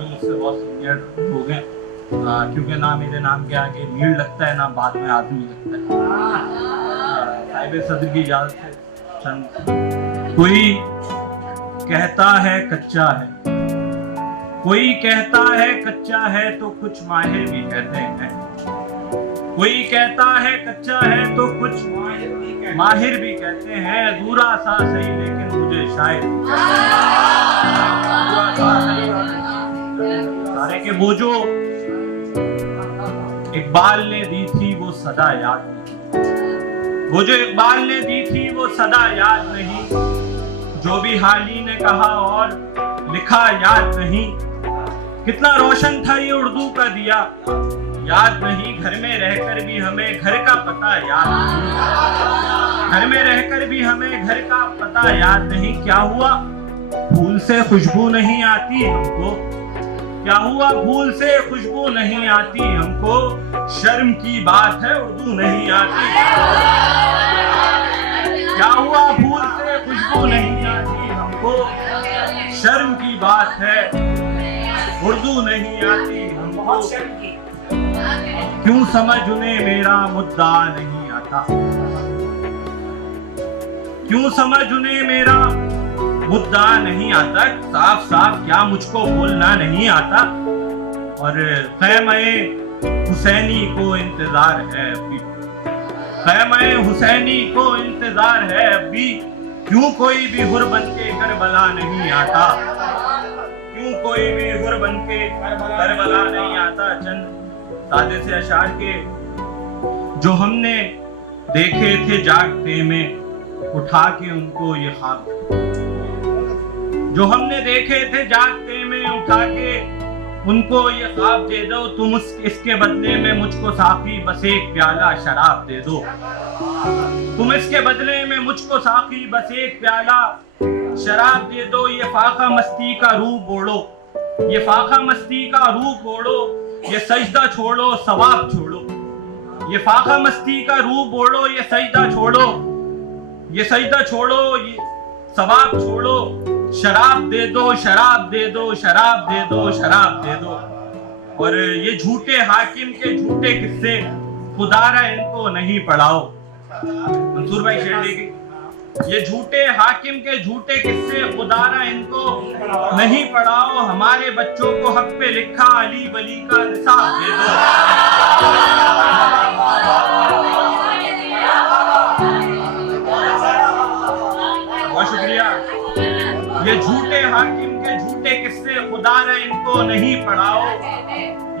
जो मुझसे बहुत सीनियर हो गए, क्योंकि ना मेरे नाम के आगे मीर लगता है ना बाद में आदमी लगता है। साहिब सदर की इजाजत है। कोई कहता है कच्चा है, कोई कहता है कच्चा है तो कुछ माहिर भी कहते हैं। कोई कहता है कच्चा है तो कुछ माहिर भी कहते हैं। अधूरा सा सही लेकिन मुझे शायद सारे के वो जो इकबाल ने दी थी वो सदा याद नहीं। वो जो इकबाल ने दी थी वो सदा याद नहीं। जो भी हाली ने कहा और लिखा याद नहीं। कितना रोशन था ये उर्दू का दिया, याद नहीं। घर में रहकर भी हमें घर का पता याद नहीं। घर में रहकर भी हमें घर का पता याद नहीं। क्या हुआ फूल से खुशबू नहीं आती हमको। क्या हुआ फूल से खुशबू नहीं आती हमको। शर्म की बात है उर्दू नहीं आती। क्या हुआ फूल से खुशबू नहीं आती हमको। शर्म की बात है उर्दू नहीं आती हमको। क्यों समझ उन्हें मेरा मुद्दा नहीं आता। क्यों समझ उन्हें मेरा मुद्दा नहीं आता। साफ साफ क्या मुझको बोलना नहीं आता। और ख़ैमे हुसैनी को इंतजार है अभी। ख़ैमे हुसैनी को इंतजार है अभी। क्यों कोई भी हुर बन के करबला नहीं आता। क्यों कोई भी हुर बन के करबला नहीं आता। चंद सादे से अशार के जो हमने देखे थे जागते में उठा के उनको ये ख्वाब। जो हमने देखे थे जागते में उठा के उनको ये ख्वाब दे दो। तुम इसके बदले में मुझको साकी बस एक प्याला शराब दे दो। तुम इसके बदले में मुझको साकी बस एक प्याला शराब दे दो। ये फाका मस्ती का रूप ओढ़ो। ये फाका मस्ती का रूप ओढ़ो। ये सजदा छोड़ो सवाब छोड़ो। ये फाका मस्ती का रूप ओढ़ो। ये सजदा छोड़ो। ये सजदा छोड़ो। ये सवाब छोड़ो। शराब दे दो शराब दे दो शराब दे दो शराब दे दो। और ये झूठे हाकिम के झूठे किस्से खुदारा इनको नहीं पढ़ाओ। मंसूर भाई शेर लेके ये झूठे हाकिम के झूठे किस्से खुदारा इनको नहीं पढ़ाओ। हमारे बच्चों को हक पे लिखा अली वली का निसाब दे दो। बहुत शुक्रिया। ये झूठे हाकिम के झूठे किस्से खुदारा इनको नहीं पढ़ाओ।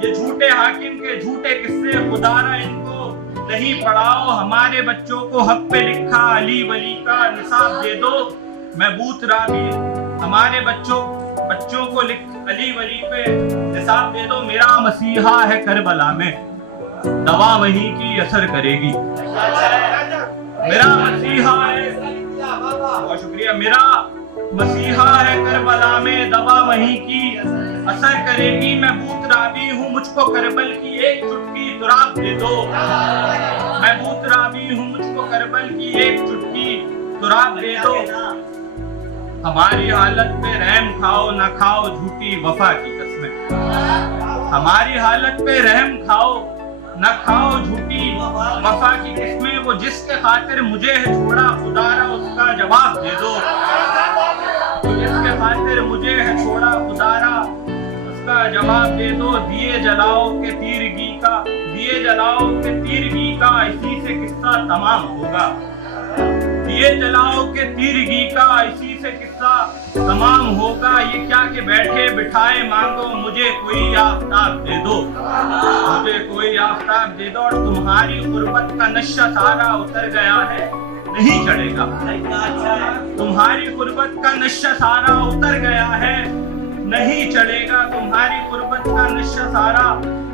ये झूठे हाकिम के झूठे किस्से खुदारा इनको नहीं पढ़ाओ। हमारे बच्चों को हक पे लिखा अली वली का निसाब दे दो। महबूत राबी हमारे बच्चों को लिख अली वली पे निसाब दे दो। मेरा मसीहा है करबला में दवा वहीं की असर करेगी। मेरा मसीहा है, बहुत शुक्रिया। मेरा मसीहा है करबला में दवा वहीं की असर करेगी। मैं बूत राबी हूँ मुझको करबल की एक चुटकी तुराब दे दो। मैं बूत राबी हूँ मुझको करबल की एक चुटकी तुराब दे दो। हमारी हालत पे रहम खाओ ना खाओ झूठी वफा की कसमें। हमारी हालत पे रहम खाओ ना खाओ झूठी वफा की किस्में। वो जिसके खातिर मुझे है छोड़ा खुदारा उसका जवाब दे दो। जिसके खातिर मुझे है छोड़ा खुदारा उसका जवाब दे दो। दिए जलाओ के तीरगी का इसी से किस्सा तमाम होगा। दिए जलाओ के तीरगी का इसी से किस्सा तमाम होगा। ये क्या कि बैठे बिठाए मांगो मुझे कोई आफताब दे दो। मुझे कोई आफताब दे दो। और तुम्हारी गुर्बत का नशा सारा उतर गया है नहीं चढ़ेगा। तुम्हारी गुर्बत का नशा सारा उतर गया है नहीं चढ़ेगा। तुम्हारी गुर्बत का नशा सारा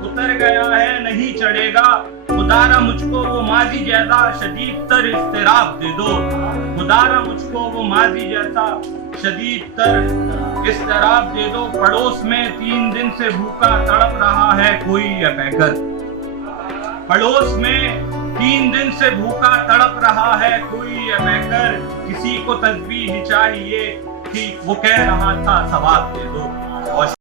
उतर गया है नहीं चढ़ेगा। खुदारा मुझको वो माजी जैसा शदीद तर इस्तिराब दे दो। खुदारा मुझको वो माजी जैसा शदीद तर इस्तिराब दे दो। पड़ोस में 3 दिन से भूखा तड़प रहा है कोई ये कहकर। पड़ोस में 3 दिन से भूखा तड़प रहा है कोई ये कहकर। किसी को तस्बीह चाहिए थी वो कह रहा था सवाब दे दो।